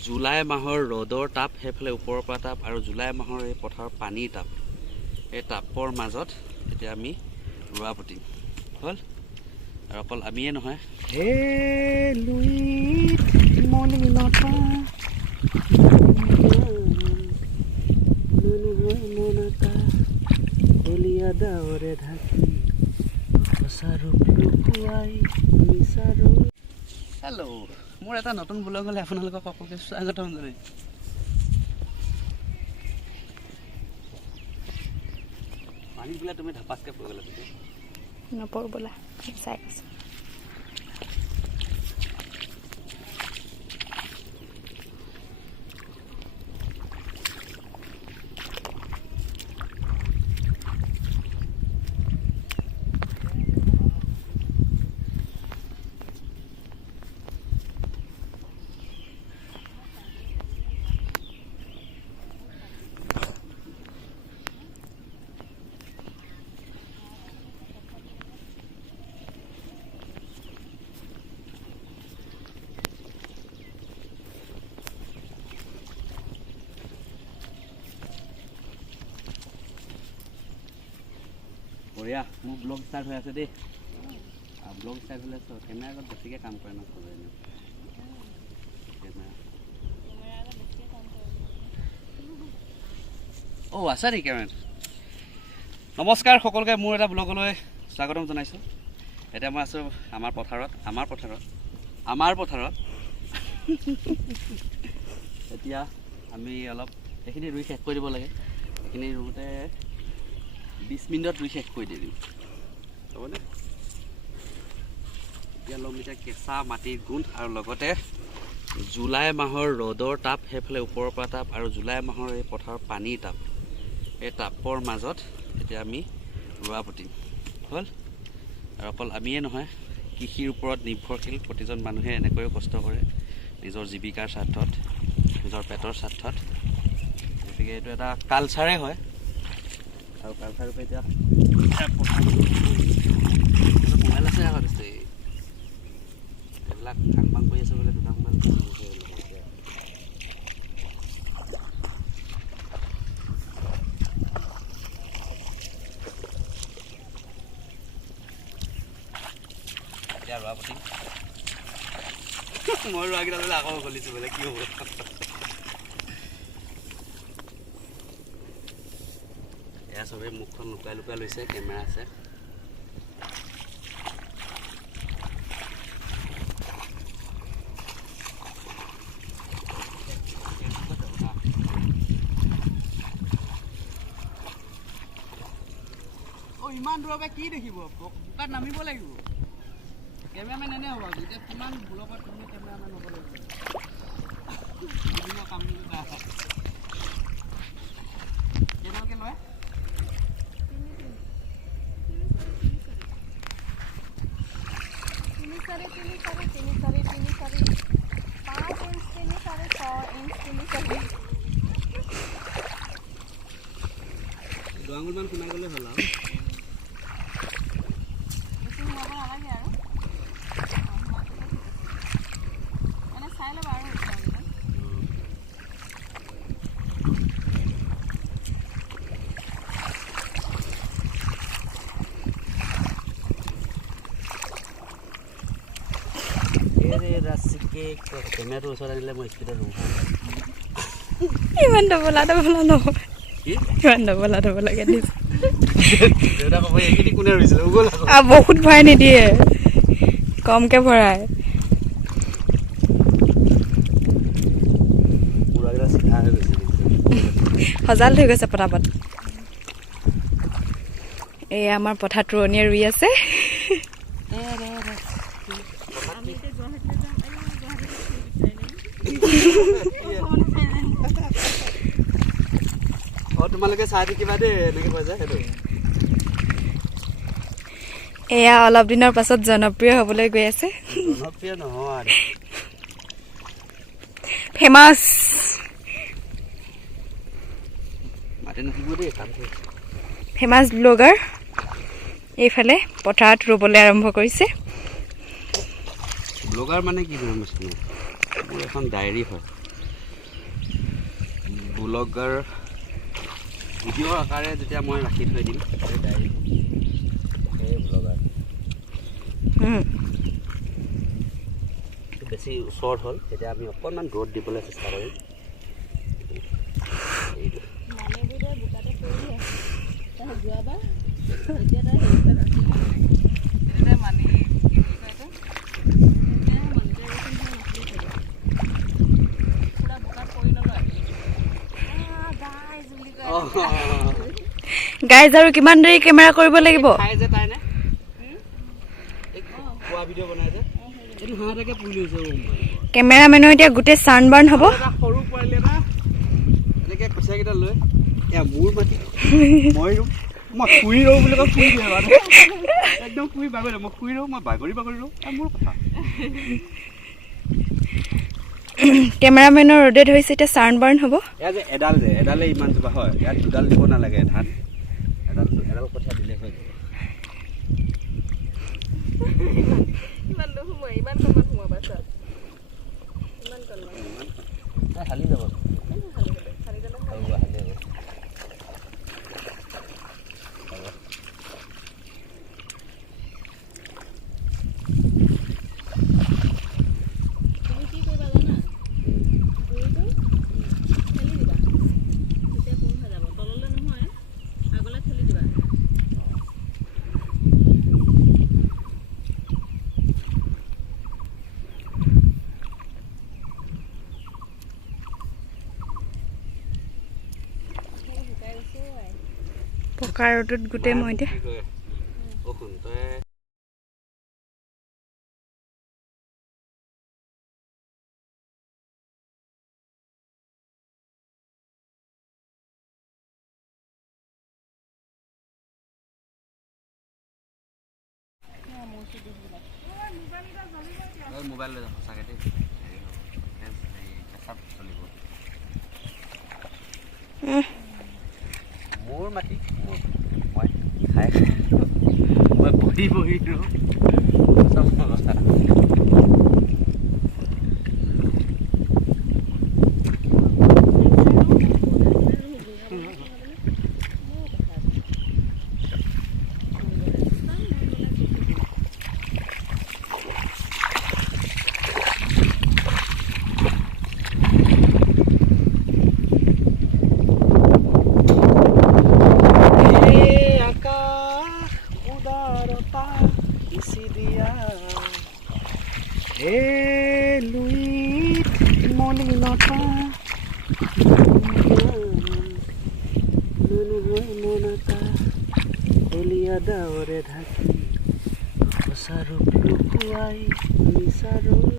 July মাহৰ ৰ'দৰ তাপ সেইফালে ওপৰৰ পৰা তাপ আৰু জুলাই মাহৰ এই পথাৰৰ পানীৰ তাপ এই তাপৰ মাজত এতিয়া আমি ৰোৱা পুতিম হ'ল আৰু অকল আমিয়ে নহয় হে লুইত মলিনতা মনতা কলিয়া ডাৱৰে ঢাকি সঁচাৰূপ লুকুৱাই মিছাৰো হেল্ল' মোৰ এটা নতুন ব্লগ হ'লে আপোনালোকক সকলোকে স্বাগতম জনাইছোঁ পানী বোলে তুমি ধাপাচকৈ পৰি গ'লা তুমি নপৰো বোলা চাই আছোঁ বঢ়িয়া মোৰ ব্লগ ষ্টাৰ্ট হৈ আছে দেই ব্লগ ষ্টাৰ্ট হ'লে কেমেৰা আগত বেছিকৈ কাম কৰে ন চবে আছে নেকি কেমেৰা নমস্কাৰ সকলোকে মোৰ এটা ব্লগলৈ স্বাগতম জনাইছোঁ এতিয়া মই আছোঁ আমাৰ পথাৰত এতিয়া আমি অলপ এইখিনি ৰুই শেষ কৰি দিব লাগে এইখিনি ৰুওঁতে 20 মিনিটত ৰুই শেষ কৰি দিম হ'বনে এতিয়া ল'ম এতিয়া কেঁচা মাটিৰ গোন্ধ আৰু লগতে জুলাই মাহৰ ৰ'দৰ তাপ সেইফালে ওপৰৰ পৰা তাপ আৰু জুলাই মাহৰ এই পথাৰৰ পানীৰ তাপ এই তাপৰ মাজত এতিয়া আমি ৰোৱা পুতিম হ'ল আৰু অকল আমিয়ে নহয় কৃষিৰ ওপৰত নিৰ্ভৰশীল প্ৰতিজন মানুহে এনেকৈও কষ্ট কৰে নিজৰ জীৱিকাৰ স্বাৰ্থত নিজৰ পেটৰ স্বাৰ্থত গতিকে এইটো এটা কালচাৰে হয় আৰু কালচাৰ ৰূপে এতিয়া মোবাইল আছে আগত আছে এইবিলাক কাম বাং কৰি আছে বোলে দুটা মোবাইল এতিয়া ৰোৱা পুতিম মই ৰোৱাকেইটা বোলে আকৌ গলিছোঁ বোলে কি হ'ব এয়া চবেই মুখখন লুকাই লুকাই লৈছে কেমেৰা আছে ইমান দূৰৰ পৰা কি দেখিব বোকাত নামিব লাগিব কেমেৰামেন এনে হ'ব এতিয়া কিমান ব্লগত তুমি কেমেৰামেন হ'ব লাগিব বিভিন্ন কাম কেনেকৈ লয় দুআঙুলমান সোমাই গ'লে হ'ল আৰু চাই ল'বা আৰু কেমেৰাটো ওচৰত আনিলে মই স্পীডত ৰুম ইমান ডবলা নহয় ইমান ডবলাকে দিছে কোনে ৰুইছিলে বহুত ভৰাই নিদিয়ে কমকে ভৰাই সজাল হৈ গৈছে পটাপট এই আমাৰ পথাৰত ৰোৱনীয়ে ৰুই আছে তোমালোকে চাই থাকিবা দেই এনেকৈ কৈ যায় সেইটো এয়া অলপ দিনৰ পাছত জনপ্ৰিয় হ'বলৈ গৈ আছে জনপ্ৰিয় নহয় ফেমাছ ফেমাছ ব্লগাৰ এইফালে পথাৰত ৰুবলৈ আৰম্ভ কৰিছে ব্লগাৰ মানে কি মোৰ এখন ডায়েৰী হয় ব্লগাৰ ভিডিঅ'ৰ আকাৰে যেতিয়া মই ৰাখি থৈ দিম সেই ব্লগাৰ বেছি ওচৰত হ'ল তেতিয়া আমি অকণমান দূৰত দিবলৈ চেষ্টা কৰিম। গাইজ আৰু কিমান দেৰি কেমেৰা কৰিব লাগিব? কেমেৰামেনৰ এতিয়া গোটেই ছানবাৰ্ণ হ'ব। কেমেৰামেনৰ ৰ'দে ধৰিছে, এতিয়া ছানবাৰ্ণ হ'ব। এডালে ইমান জোপা হয়, ইয়াত দুডাল দিব নালাগে ধান, এডাল কঠীয়া দিলে হৈ যাব। হালি যাব পকা ৰ'দত গোটেই মই এতিয়া মোবাইল লৈ যাম সঁচাকৈ দেই, চলিব মোৰ মাটি মই খাই মই বহি বহি চব অৱস্থা। ঢাকি